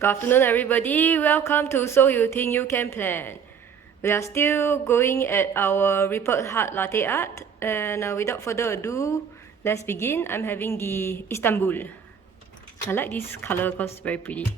Good afternoon, everybody. Welcome to So You Think You Can Plan. We are still going at our rippled heart latte art, and without further ado, let's begin. I'm having the Istanbul. I like this color because it's very pretty.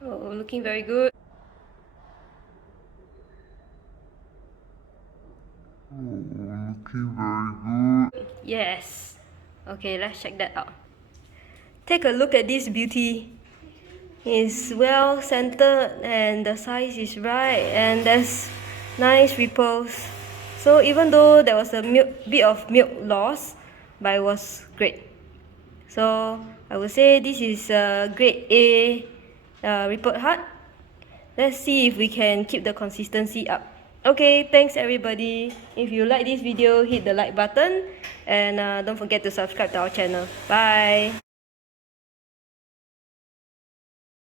Oh, looking very good. Yes. Okay, let's check that out. Take a look at this beauty. It's well centered and the size is right, and there's nice ripples. So even though there was a bit of milk loss, but it was great. So I would say this is a grade A rippled heart. Let's see if we can keep the consistency up. Okay, thanks everybody. If you like this video, hit the like button and don't forget to subscribe to our channel. Bye.